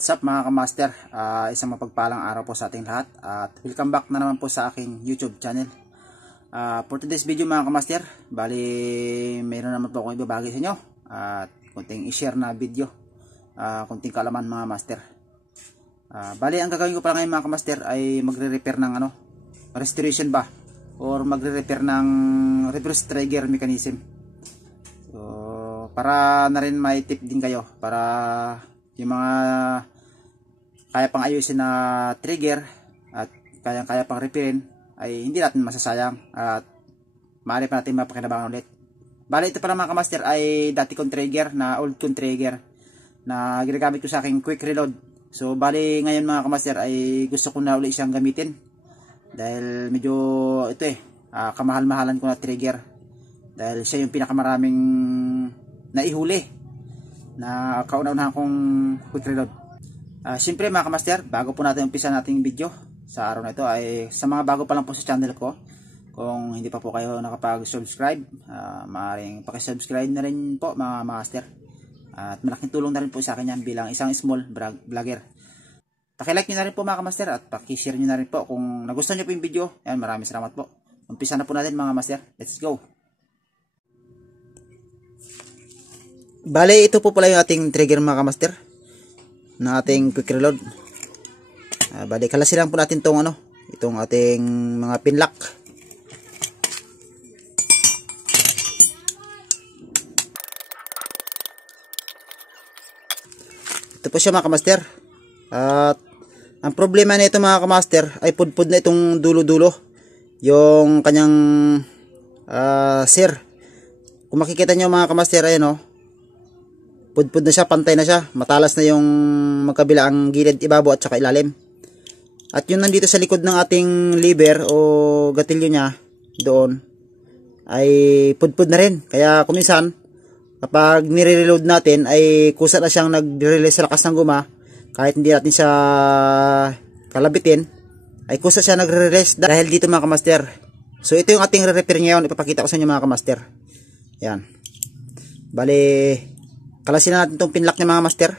What's up mga kamaster? Isang mapagpalang araw po sa ating lahat at welcome back na naman po sa aking YouTube channel. For today's video mga kamaster, bali mayroon naman po akong ibabagi sa inyo at kunting i-share na video, kunting kaalaman mga master. Bali ang gagawin ko pala ngayon mga kamaster ay magre-repair ng restoration ba or magre-repair ng reverse trigger mechanism. So para na rin may tip din kayo para yung mga kaya pang ayusin na trigger at kaya pang repairin ay hindi natin masasayang at maaari pa natin mapakinabangan ulit. Bali ito pala mga kamaster ay dati kong trigger na old kong trigger na ginagamit ko sa aking quick reload. So bali ngayon mga kamaster ay gusto ko na ulit siyang gamitin dahil medyo ito kamahal-mahalan ko na trigger dahil siya yung pinakamaraming naihuli na kauna-unahan kong quick reload. Siyempre mga kamaster, bago po natin umpisa nating video sa araw na ito ay sa mga bago pa lang po sa channel ko, kung hindi pa po kayo nakapag-subscribe, maaaring pakisubscribe na rin po mga master. At malaking tulong na rin po sa akin yan bilang isang small vlogger. Pakilike nyo na rin po mga kamaster at pakishare nyo na rin po kung nagustuhan nyo po yung video. Yan, maraming salamat po. Umpisa na po natin mga master. Let's go! Bale, ito po pala yung ating trigger mga kamaster na ating quick reload. Bale, kalasilan po natin itong ating mga pinlock. Ito po siya mga kamaster. At ang problema nito mga kamaster ay pudpud na itong dulo-dulo. Yung kanyang sir. Kung makikita nyo mga kamaster, ayan pudpud na siya, pantay na siya, matalas na yung magkabilang gilid, ibabaw at saka ilalim. At yun nandito sa likod ng ating lever o gatilyo niya doon ay pudpud na rin. Kaya kuminsan kapag nire-reload natin ay kusa na siyang nag-release sa lakas ng guma, kahit hindi natin siya kalabitin ay kusa siya nagre-release dahil dito mga kamaster. So ito yung ating re-repair ngayon, ipapakita ko sa inyo mga kamaster. Yan, bali kalasin na natin itong pinlock niya mga master.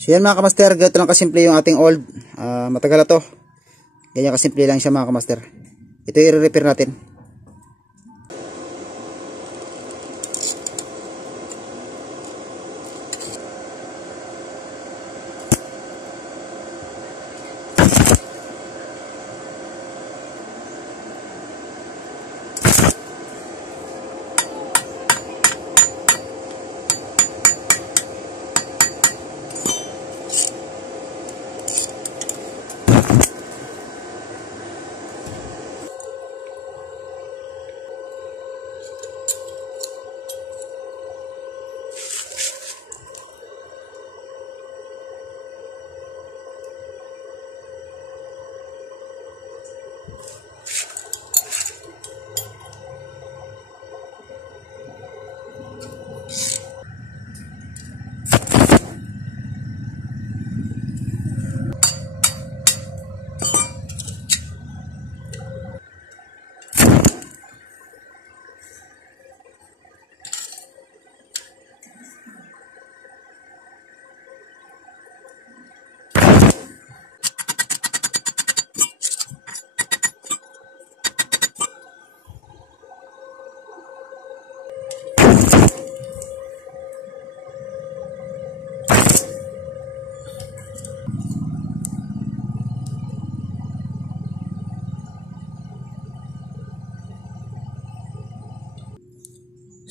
So yan mga kamaster, ganito lang kasimple yung ating old. Matagal na to. Ganyan kasimple lang siya mga kamaster. Ito yung i-repair natin.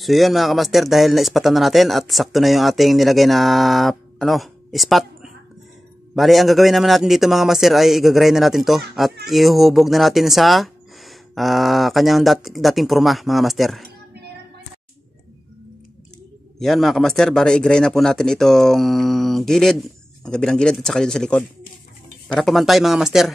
So yun mga kamaster, dahil naispatan na natin at sakto na yung ating nilagay na spot. Bali ang gagawin naman natin dito mga master ay igagrind na natin to at ihuhubog na natin sa kanyang dating porma mga master. Yan mga kamaster, bali i-grind na po natin itong gilid, ang kabilang gilid at saka dito sa likod para pumantay mga master.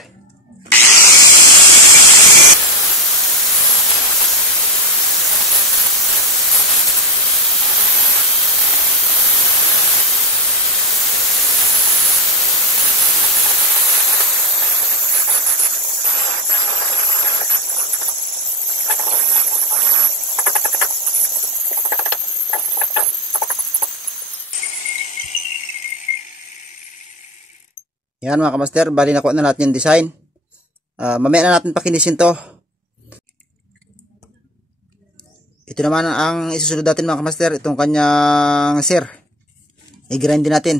Yan mga kamaster, bali nakuha na natin yung design. Mamaya na natin pakinisin to. Ito naman ang isusunod natin mga kamaster, itong kanyang sir. I-grind din natin.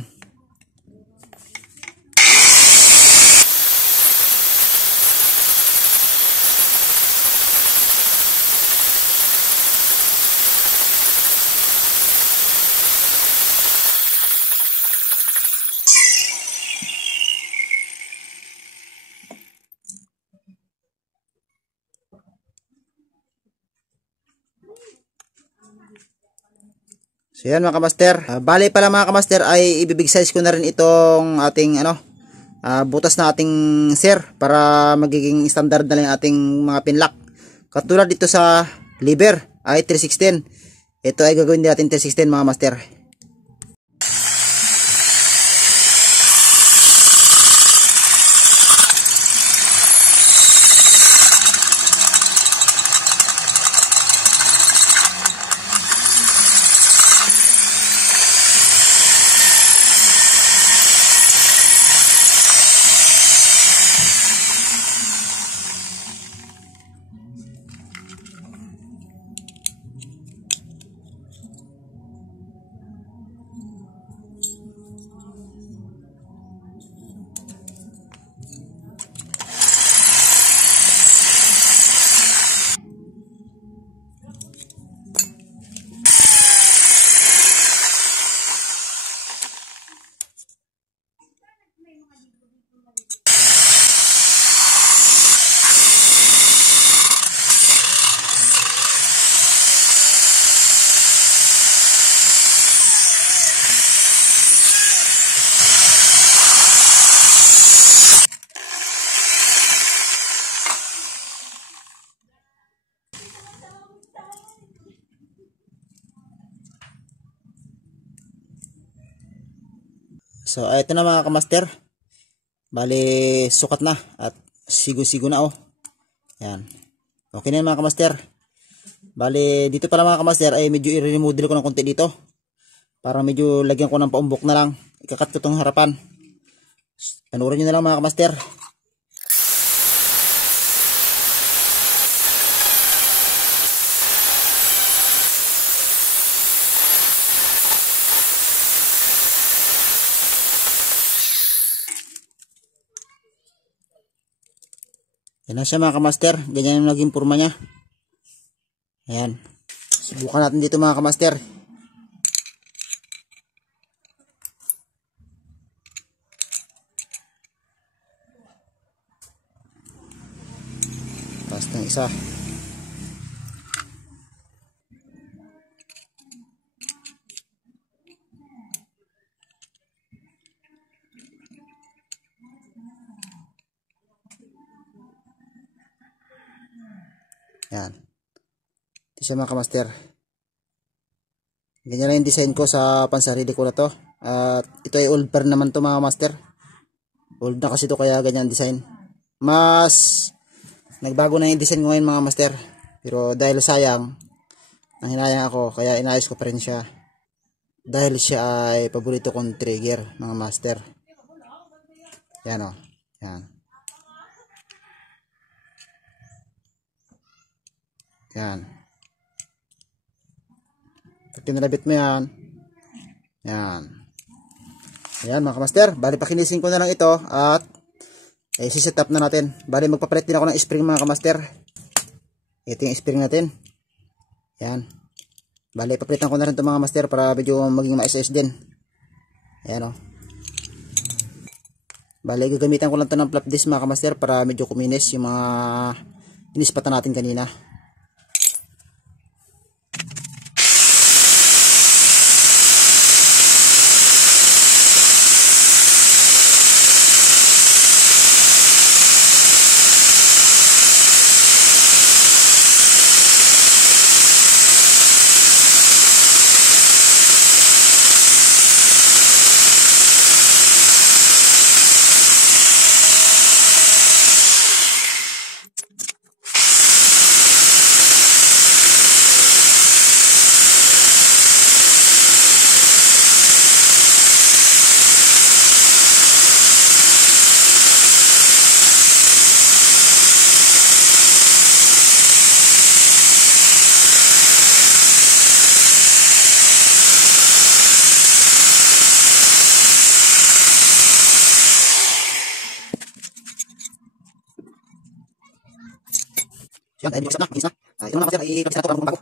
So yan mga kamaster, bali pala mga kamaster ay ibibig size ko na rin itong ating butas na ating sir para magiging standard na lang ating mga pinlock. Katulad dito sa lever ay 316. Ito ay gagawin din natin 316 mga master. So, ito na mga kamaster. Bali, sukat na. At sigo-sigo na Yan. Okay na yan mga kamaster. Bali, dito pala mga kamaster ay medyo i-remodel ko ng konti dito. Para medyo lagyan ko ng paumbok na lang. Ikakat ko itong harapan. Panurin nyo na lang mga kamaster. Yan na siya mga kamaster. Ganyan yung naging forma niya. Ayan. Subukan natin dito mga kamaster. Tapos ng isa. Yan. Ito siya mga kamaster. Ganyan lang yung design ko sa pansarili ko na to. At ito ay old pair naman to mga master. Old na kasi to kaya ganyan design. Mas nagbago na yung design ko ngayon mga master. Pero dahil sayang, nanghinayang ako kaya inayos ko pa rin siya. Dahil siya ay paborito kong trigger mga master. Yan Yan. Yan. Pag tinalabit mo yan. Yan. Ayan mga kamaster. Bali pakinisin ko na lang ito. At isi-set up na natin. Bali magpapalit din ako ng spring mga kamaster. Ito yung spring natin. Yan. Bali papalitan ko na rin ito mga master. Para medyo maging ma-SS din. Ayan Bali gagamitan ko lang ito ng flap disc mga kamaster. Para medyo kuminis yung mga inispatan natin kanina. yan. Dahil bibigas na, makinis na. Ito naman master, ay kapis na ito bago bago.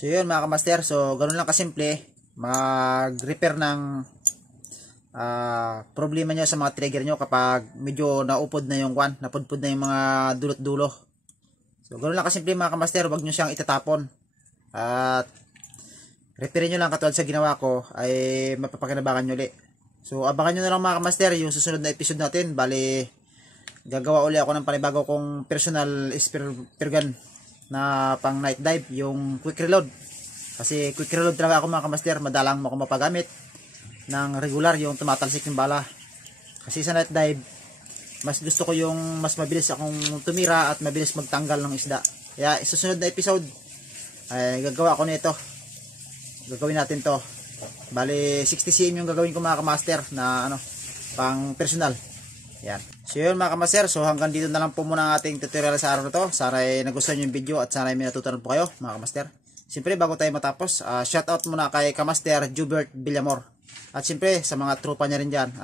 So yun mga kamaster, so ganun lang kasimple mag-repair ng problema nyo sa mga trigger nyo kapag medyo naupod na yung napudpod na yung mga dulot-dulo. So ganun lang kasimple mga kamaster, wag nyo siyang itatapon. At repairin nyo lang katulad sa ginawa ko ay mapapakinabangan nyo ulit. So abangan nyo na lang mga kamaster yung susunod na episode natin. Bali gagawa uli ako ng panibago kong personal spear gun na pang night dive, yung quick reload. Kasi quick reload talaga ako mga kamaster, madalang mo ako mapagamit ng regular yung tumatalsik ng bala. Kasi sa night dive mas gusto ko yung mas mabilis akong tumira at mabilis magtanggal ng isda. Kaya susunod na episode ay gagawa ko nito. Gagawin natin to. Bali 60 cm yung gagawin ko mga kamaster na pang personal. Yan. So yun mga kamaster, so hanggang dito na lang po muna ang ating tutorial sa araw na to. Sana ay nagustuhan nyo yung video at sana ay may natutunan po kayo mga kamaster. Siyempre bago tayo matapos, shoutout muna kay Kamaster Jubert Villamor. At siyempre sa mga tropa niya rin dyan.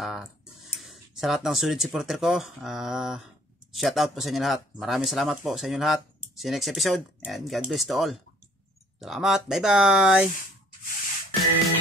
Sa lahat ng solid supporter ko, shoutout po sa inyo lahat. Maraming salamat po sa inyo lahat. See you next episode and God bless to all. Salamat. Bye bye.